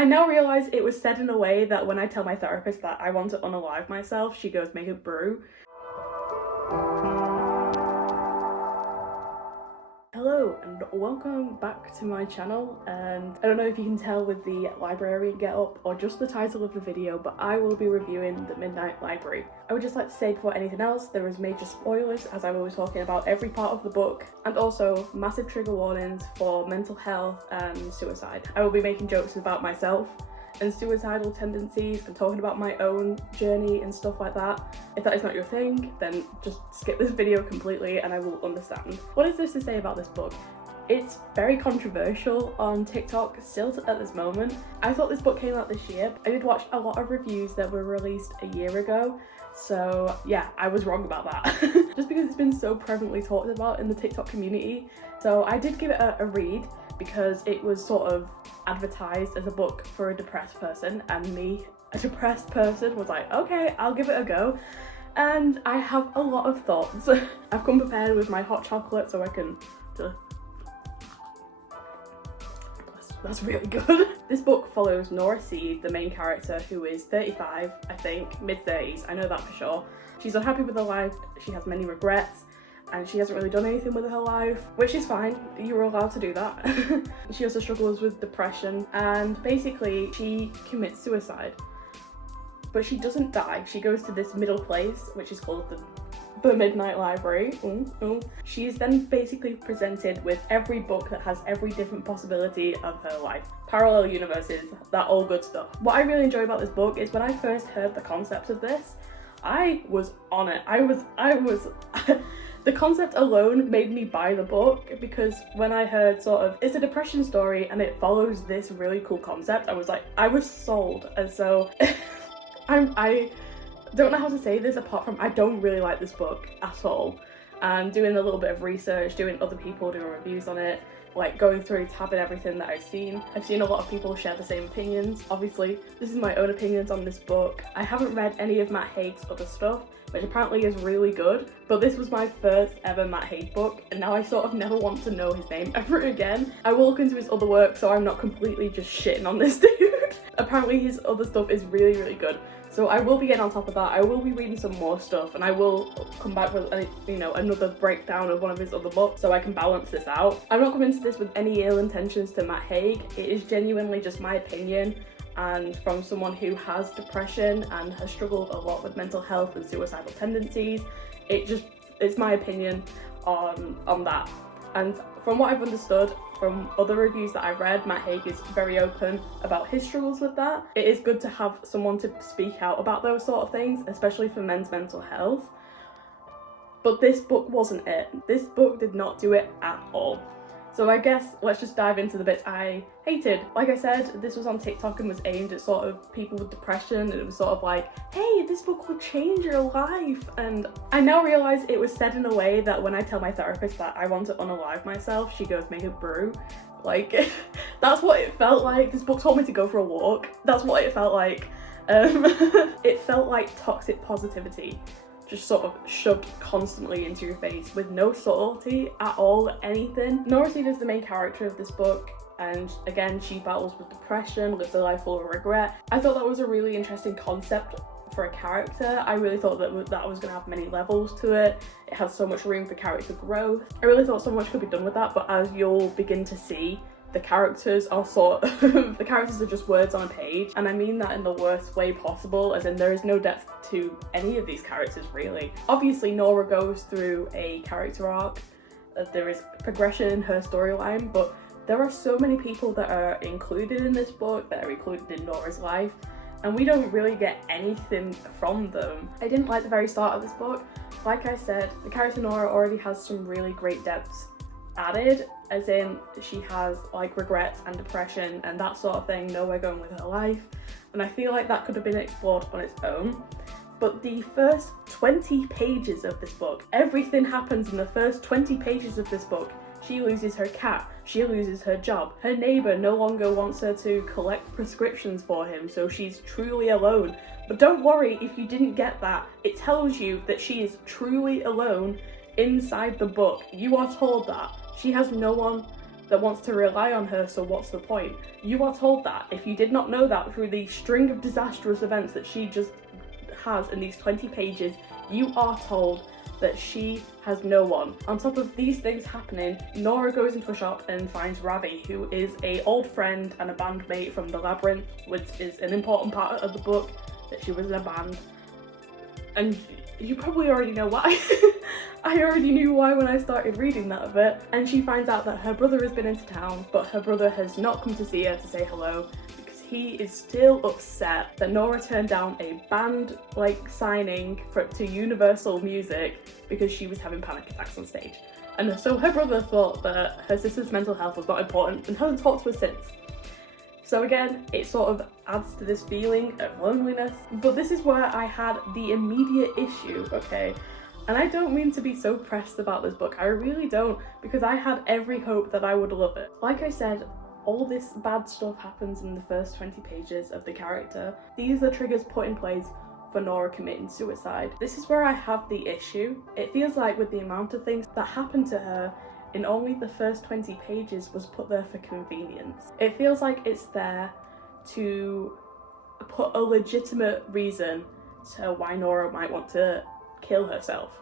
I now realise it was said in a way that when I tell my therapist that I want to unalive myself, she goes, make it brew. Hello and welcome back to my channel, and I don't know if you can tell with the librarian get up or just the title of the video, but I will be reviewing The Midnight Library. I would just like to say before anything else, there is major spoilers as I will be talking about every part of the book, and also massive trigger warnings for mental health and suicide. I will be making jokes about myself and suicidal tendencies and talking about my own journey and stuff like that. If that is not your thing, then just skip this video completely and I will understand. What is this to say about this book? It's very controversial on TikTok still at this moment. I thought this book came out this year. I did watch a lot of reviews that were released a year ago, so yeah, I was wrong about that. Just because it's been so prevalently talked about in the TikTok community. So I did give it a read, because it was sort of advertised as a book for a depressed person, and me, a depressed person, was like, okay, I'll give it a go. And I have a lot of thoughts. I've come prepared with my hot chocolate so I can that's really good. This book follows Nora Seed, the main character, who is 35, I think, mid-30s, I know that for sure. She's unhappy with her life, she has many regrets, and she hasn't really done anything with her life, which is fine, you're allowed to do that. She also struggles with depression, and basically she commits suicide. But she doesn't die, she goes to this middle place, which is called the Midnight Library. She is then basically presented with every book that has every different possibility of her life. Parallel universes, that all good stuff. What I really enjoy about this book is when I first heard the concept of this, I was on it. I was The concept alone made me buy the book, because when I heard sort of, it's a depression story and it follows this really cool concept, I was like, I was sold. And so I don't know how to say this apart from I don't really like this book at all. And doing a little bit of research, doing other people doing reviews on it, like going through tabbing everything that I've seen a lot of people share the same opinions. Obviously, this is my own opinions on this book. I haven't read any of Matt Haig's other stuff, which apparently is really good, but this was my first ever Matt Haig book, and now I sort of never want to know his name ever again. I will look into his other work, so I'm not completely just shitting on this dude. Apparently his other stuff is really, really good. So I will be getting on top of that. I will be reading some more stuff, and I will come back with, another breakdown of one of his other books so I can balance this out. I'm not coming into this with any ill intentions to Matt Haig. It is genuinely just my opinion, and from someone who has depression and has struggled a lot with mental health and suicidal tendencies. It's my opinion on that. And from what I've understood from other reviews that I've read, Matt Haig is very open about his struggles with that. It is good to have someone to speak out about those sort of things, especially for men's mental health. But this book wasn't it. This book did not do it at all. So I guess let's just dive into the bits I hated. Like I said, this was on TikTok and was aimed at sort of people with depression, and it was sort of like, hey, this book will change your life. And I now realise it was said in a way that when I tell my therapist that I want to unalive myself, she goes, make it brew. Like, that's what it felt like. This book told me to go for a walk. That's what it felt like. It felt like toxic positivity, just sort of shoved constantly into your face with no subtlety at all, anything. Nora Seed is the main character of this book, and again, she battles with depression, lives a life full of regret. I thought that was a really interesting concept for a character. I really thought that was going to have many levels to it. It has so much room for character growth. I really thought so much could be done with that, but as you'll begin to see, the characters are the characters are just words on a page, and I mean that in the worst way possible, as in there is no depth to any of these characters really. Obviously Nora goes through a character arc, there is progression in her storyline, but there are so many people that are included in this book, that are included in Nora's life, and we don't really get anything from them. I didn't like the very start of this book. Like I said, the character Nora already has some really great depths added, as in she has like regrets and depression and that sort of thing, nowhere going with her life, and I feel like that could have been explored on its own. But the first 20 pages of this book, everything happens in the first 20 pages of this book. She loses her cat, she loses her job, her neighbour no longer wants her to collect prescriptions for him, so she's truly alone. But don't worry if you didn't get that, it tells you that she is truly alone inside the book. You are told that. She has no one that wants to rely on her, so what's the point? You are told that. If you did not know that through the string of disastrous events that she just has in these 20 pages, you are told that she has no one. On top of these things happening, Nora goes into a shop and finds Ravi, who is an old friend and a bandmate from the Labyrinth, which is an important part of the book, that she was in a band. And you probably already know why. I already knew why when I started reading that bit. And she finds out that her brother has been into town, but her brother has not come to see her to say hello, because he is still upset that Nora turned down a band signing to Universal Music because she was having panic attacks on stage. And so her brother thought that her sister's mental health was not important and hasn't talked to her since. So again, it sort of adds to this feeling of loneliness. But this is where I had the immediate issue, okay? And I don't mean to be so pressed about this book, I really don't, because I had every hope that I would love it. Like I said, all this bad stuff happens in the first 20 pages of the character. These are triggers put in place for Nora committing suicide. This is where I have the issue. It feels like with the amount of things that happened to her in only the first 20 pages was put there for convenience. It feels like it's there to put a legitimate reason to why Nora might want to kill herself.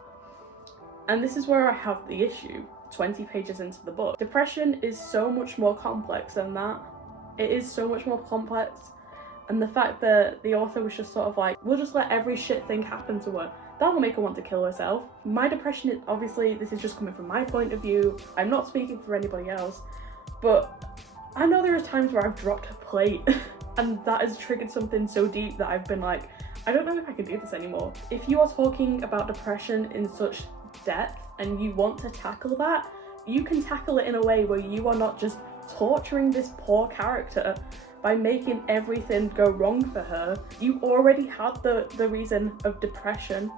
And this is where I have the issue 20 pages into the book. Depression is so much more complex than that. It is so much more complex. And the fact that the author was just sort of like, we'll just let every shit thing happen to her, that will make her want to kill herself. My depression is, obviously, this is just coming from my point of view. I'm not speaking for anybody else, but I know there are times where I've dropped a plate and that has triggered something so deep that I've been like, I don't know if I can do this anymore. If you are talking about depression in such depth and you want to tackle that, you can tackle it in a way where you are not just torturing this poor character by making everything go wrong for her. You already had the reason of depression,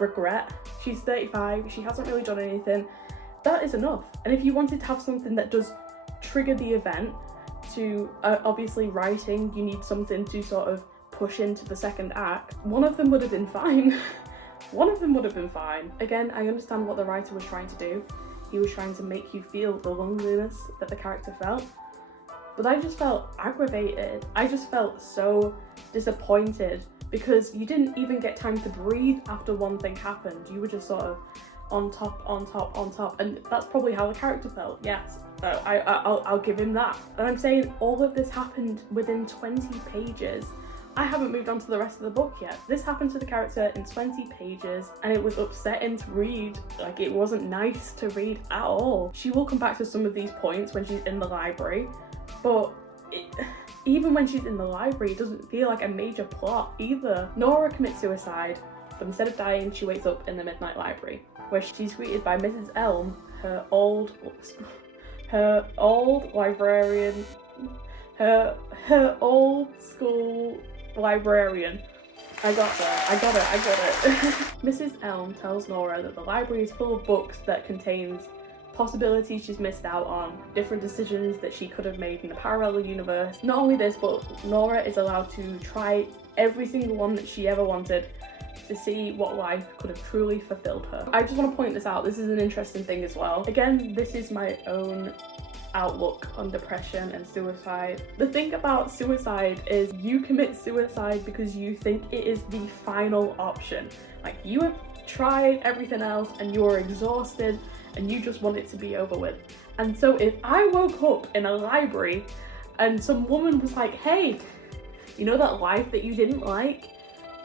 regret. She's 35, she hasn't really done anything. That is enough. And if you wanted to have something that does trigger the event to, obviously writing, you need something to sort of push into the second act. One of them would have been fine. One of them would have been fine. Again, I understand what the writer was trying to do. He was trying to make you feel the loneliness that the character felt. But I just felt aggravated. I just felt so disappointed because you didn't even get time to breathe after one thing happened. You were just sort of on top, on top, on top. And that's probably how the character felt, yes. I'll give him that. And I'm saying all of this happened within 20 pages. I haven't moved on to the rest of the book yet. This happened to the character in 20 pages and it was upsetting to read. Like, it wasn't nice to read at all. She will come back to some of these points when she's in the library, but even when she's in the library, it doesn't feel like a major plot either. Nora commits suicide, but instead of dying, she wakes up in the Midnight Library, where she's greeted by Mrs. Elm, her old librarian, her old school librarian. I got it. Mrs. Elm tells Nora that the library is full of books that contains possibilities she's missed out on, different decisions that she could have made in a parallel universe. Not only this, but Nora is allowed to try every single one that she ever wanted to see what life could have truly fulfilled her. I just want to point this out. This is an interesting thing as well. Again, this is my own outlook on depression and suicide. The thing about suicide is you commit suicide because you think it is the final option. Like, you have tried everything else and you are exhausted and you just want it to be over with. And so if I woke up in a library and some woman was like, hey, you know that life that you didn't like?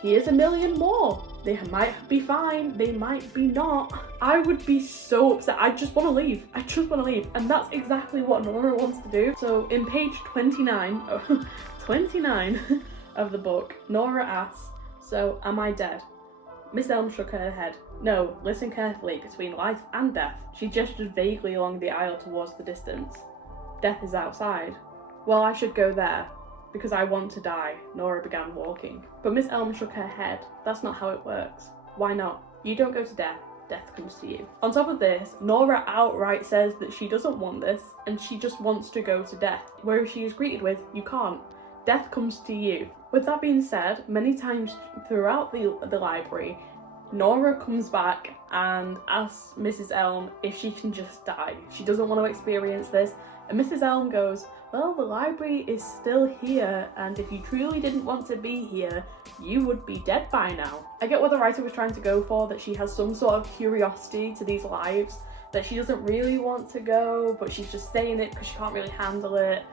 Here's a million more. They might be fine, they might be not. I would be so upset. I just want to leave. I just want to leave. And that's exactly what Nora wants to do. So in page 29 of the book, Nora asks, so am I dead? Miss Elm shook her head. No, listen carefully. Between life and death. She gestured vaguely along the aisle towards the distance. Death is outside. Well, I should go there. Because I want to die, Nora began walking. But Miss Elm shook her head. That's not how it works. Why not? You don't go to death. Death comes to you. On top of this, Nora outright says that she doesn't want this and she just wants to go to death. Whereas she is greeted with, you can't. Death comes to you. With that being said, many times throughout the library, Nora comes back and asks Mrs. Elm if she can just die. She doesn't want to experience this. And Mrs. Elm goes, well, the library is still here, and if you truly didn't want to be here, you would be dead by now. I get what the writer was trying to go for, that she has some sort of curiosity to these lives, that she doesn't really want to go, but she's just saying it because she can't really handle it.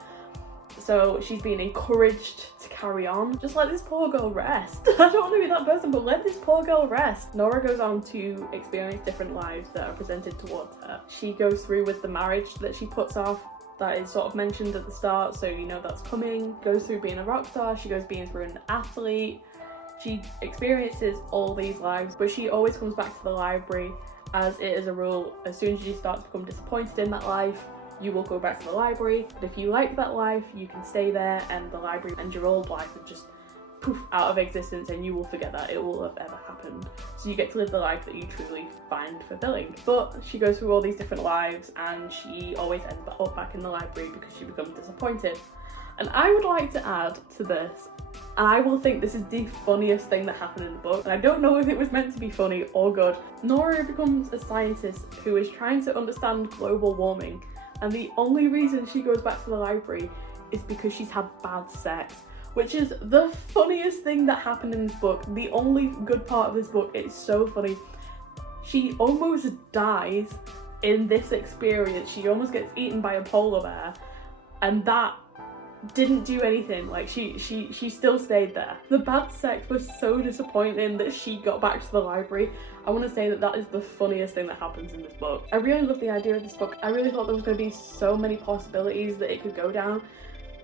So she's being encouraged to carry on. Just let this poor girl rest. I don't want to be that person, but let this poor girl rest. Nora goes on to experience different lives that are presented towards her. She goes through with the marriage that she puts off, that is sort of mentioned at the start, so you know that's coming. Goes through being a rock star, she goes being through an athlete. She experiences all these lives, but she always comes back to the library, as it is a rule. As soon as you start to become disappointed in that life, you will go back to the library. But if you like that life, you can stay there, and the library and your old life will just poof out of existence, and you will forget that it will have ever happened. So you get to live the life that you truly find fulfilling. But she goes through all these different lives, and she always ends up back in the library because she becomes disappointed. And I would like to add to this, and I will think this is the funniest thing that happened in the book, and I don't know if it was meant to be funny or good. Nora becomes a scientist who is trying to understand global warming, and the only reason she goes back to the library is because she's had bad sex, which is the funniest thing that happened in this book. The only good part of this book, it's so funny. She almost dies in this experience. She almost gets eaten by a polar bear, and that didn't do anything. Like she still stayed there. The bad sex was so disappointing that she got back to the library. I want to say that that is the funniest thing that happens in this book. I really love the idea of this book. I really thought there was going to be so many possibilities that it could go down.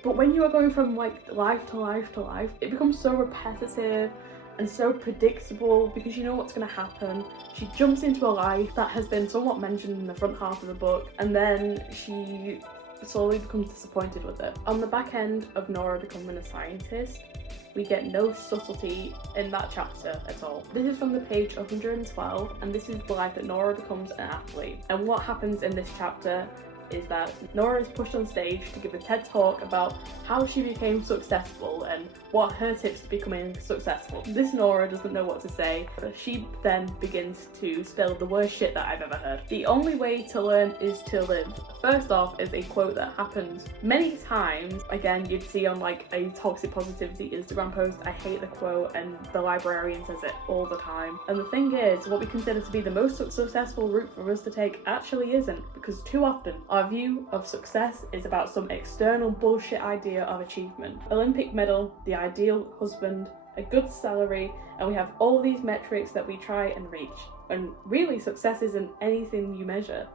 But when you are going from like life to life to life, it becomes so repetitive and so predictable because you know what's going to happen. She jumps into a life that has been somewhat mentioned in the front half of the book, and then she slowly becomes disappointed with it. On the back end of Nora becoming a scientist, we get no subtlety in that chapter at all. This is from the page 112, and this is the life that Nora becomes an athlete. And what happens in this chapter is that Nora is pushed on stage to give a TED talk about how she became successful and what her tips to becoming successful. This Nora doesn't know what to say, but she then begins to spill the worst shit that I've ever heard. The only way to learn is to live. First off is a quote that happens many times. Again, you'd see on like a toxic positivity Instagram post, I hate the quote, and the librarian says it all the time. And the thing is, what we consider to be the most successful route for us to take actually isn't, because too often our view of success is about some external bullshit idea of achievement. Olympic medal, the ideal husband, a good salary, and we have all these metrics that we try and reach, when really success isn't anything you measure.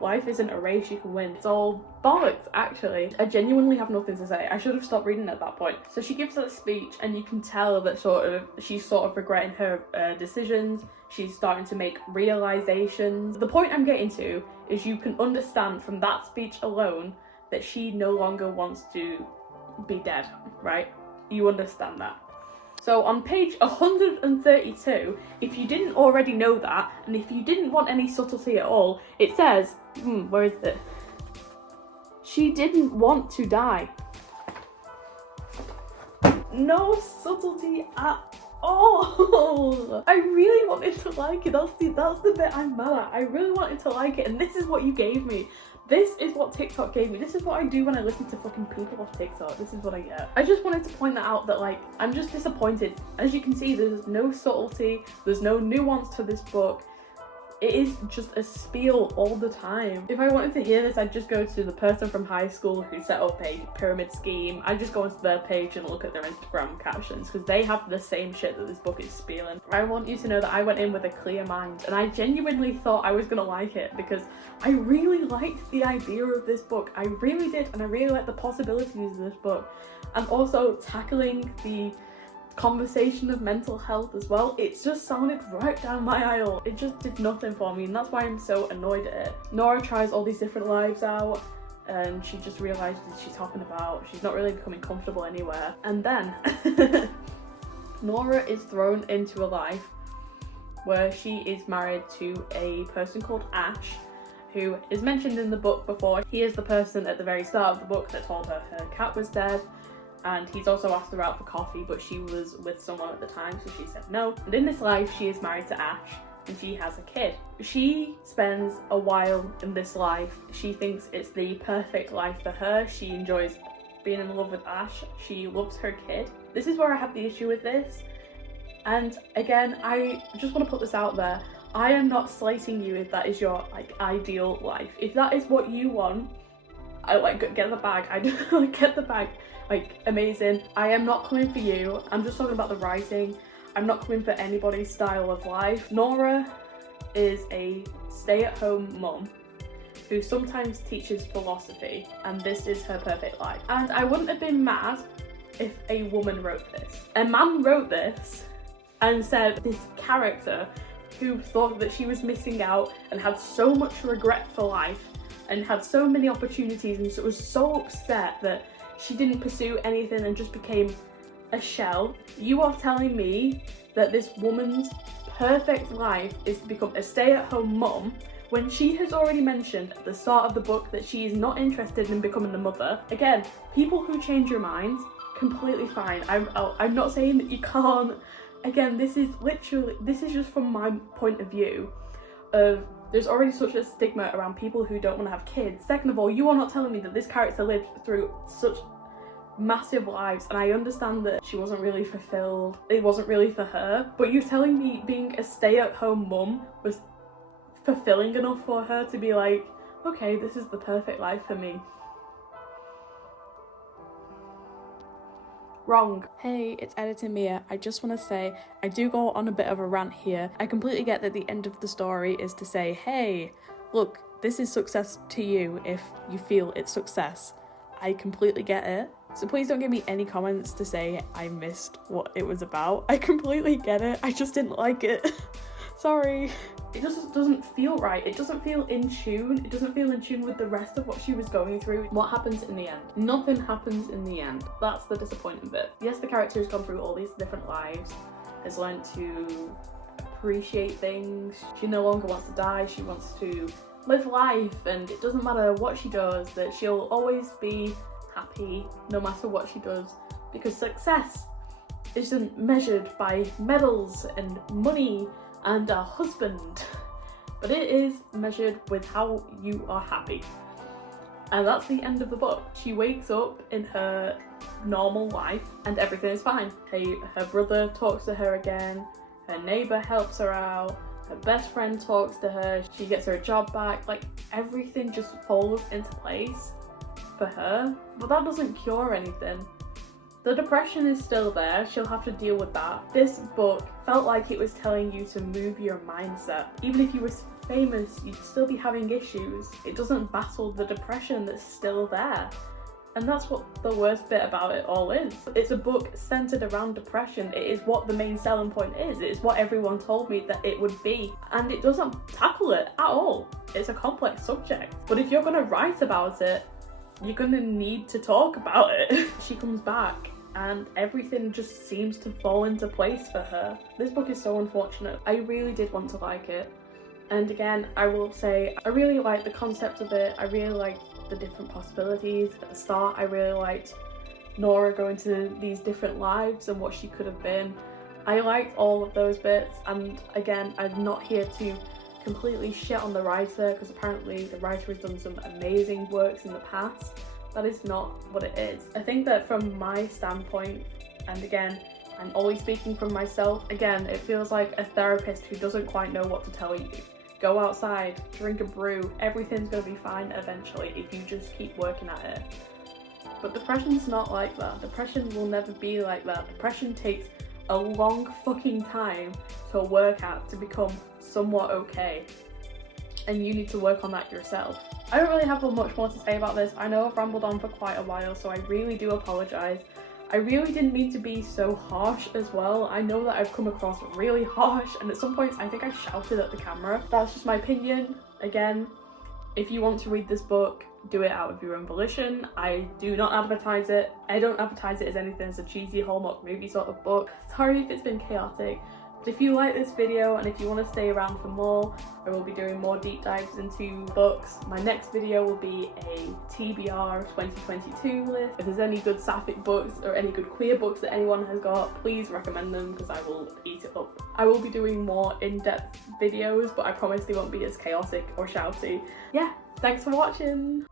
Life isn't a race you can win. It's all bollocks, actually. I genuinely have nothing to say. I should have stopped reading at that point. So she gives that speech, and you can tell that she's sort of regretting her decisions. She's starting to make realizations. The point I'm getting to is you can understand from that speech alone that she no longer wants to be dead, right? You understand that. So on page 132, if you didn't already know that, and if you didn't want any subtlety at all, it says, where is it? She didn't want to die. No subtlety at all. I really wanted to like it. That's the bit I'm mad at. I really wanted to like it, and this is what you gave me. This is what TikTok gave me. This is what I do when I listen to fucking people off TikTok. This is what I get. I just wanted to point that out, that like, I'm just disappointed. As you can see, there's no subtlety, there's no nuance to this book. It is just a spiel all the time. If I wanted to hear this, I'd just go to the person from high school who set up a pyramid scheme. I'd just go onto their page and look at their Instagram captions, because they have the same shit that this book is spieling. I want you to know that I went in with a clear mind, and I genuinely thought I was gonna like it, because I really liked the idea of this book. I really did, and I really liked the possibilities of this book. And also tackling the conversation of mental health as well. It just sounded right down my aisle. It just did nothing for me, and that's why I'm so annoyed at it. Nora tries all these different lives out, and she just realizes she's talking about she's not really becoming comfortable anywhere. And then Nora is thrown into a life where she is married to a person called Ash, who is mentioned in the book before. He is the person at the very start of the book that told her her cat was dead. And he's also asked her out for coffee, but she was with someone at the time, so she said no. And in this life, she is married to Ash, and she has a kid. She spends a while in this life. She thinks it's the perfect life for her. She enjoys being in love with Ash. She loves her kid. This is where I have the issue with this. And again, I just want to put this out there. I am not slating you if that is your like ideal life. If that is what you want, I like get the bag. I just like get the bag. Like amazing. I am not coming for you. I'm just talking about the writing. I'm not coming for anybody's style of life. Nora is a stay-at-home mum who sometimes teaches philosophy, and this is her perfect life. And I wouldn't have been mad if a woman wrote this. A man wrote this and said this character who thought that she was missing out and had so much regret for life and had so many opportunities and was so upset that she didn't pursue anything and just became a shell. You are telling me that this woman's perfect life is to become a stay-at-home mum when she has already mentioned at the start of the book that she is not interested in becoming a mother. Again, people who change your minds, completely fine. I'm not saying that you can't. Again, this is just from my point of view of there's already such a stigma around people who don't want to have kids. Second of all, you are not telling me that this character lived through such massive lives, and I understand that she wasn't really fulfilled. It wasn't really for her, but you're telling me being a stay-at-home mum was fulfilling enough for her to be like, okay, this is the perfect life for me. Wrong. Hey, it's Editor Mia. I just want to say, I do go on a bit of a rant here. I completely get that the end of the story is to say, hey, look, this is success to you if you feel it's success. I completely get it. So please don't give me any comments to say I missed what it was about. I completely get it. I just didn't like it. Sorry. It just doesn't feel right. It doesn't feel in tune. It doesn't feel in tune with the rest of what she was going through. What happens in the end? Nothing happens in the end. That's the disappointing bit. Yes, the character has gone through all these different lives, has learned to appreciate things. She no longer wants to die. She wants to live life, and it doesn't matter what she does, that she'll always be happy no matter what she does, because success isn't measured by medals and money and a husband, but it is measured with how you are happy. And that's the end of the book. She wakes up in her normal life and everything is fine. Her brother talks to her again, her neighbour helps her out, her best friend talks to her, she gets her job back, like everything just falls into place for her. But that doesn't cure anything. The depression is still there, she'll have to deal with that. This book felt like it was telling you to move your mindset. Even if you were famous, you'd still be having issues. It doesn't battle the depression that's still there. And that's what the worst bit about it all is. It's a book centered around depression. It is what the main selling point is. It is what everyone told me that it would be. And it doesn't tackle it at all. It's a complex subject. But if you're gonna write about it, you're gonna need to talk about it. She comes back and everything just seems to fall into place for her. This book is so unfortunate. I really did want to like it. And again, I will say, I really like the concept of it. I really liked the different possibilities. At the start, I really liked Nora going to these different lives and what she could have been. I liked all of those bits. And again, I'm not here to completely shit on the writer, because apparently the writer has done some amazing works in the past. That is not what it is. I think that from my standpoint, and again, I'm always speaking from myself, again, it feels like a therapist who doesn't quite know what to tell you. Go outside, drink a brew, everything's gonna be fine eventually if you just keep working at it. But depression's not like that. Depression will never be like that. Depression takes a long fucking time to work at to become somewhat okay. And you need to work on that yourself. I don't really have much more to say about this. I know I've rambled on for quite a while, so I really do apologise. I really didn't mean to be so harsh as well. I know that I've come across really harsh, and at some points I think I shouted at the camera. That's just my opinion. Again, if you want to read this book, do it out of your own volition. I do not advertise it. I don't advertise it as anything as a cheesy Hallmark movie sort of book. Sorry if it's been chaotic, But if you like this video and if you want to stay around for more, I will be doing more deep dives into books. My next video will be a TBR 2022 list. If there's any good sapphic books or any good queer books that anyone has got, please recommend them because I will eat it up. I will be doing more in-depth videos, but I promise they won't be as chaotic or shouty. Yeah, thanks for watching!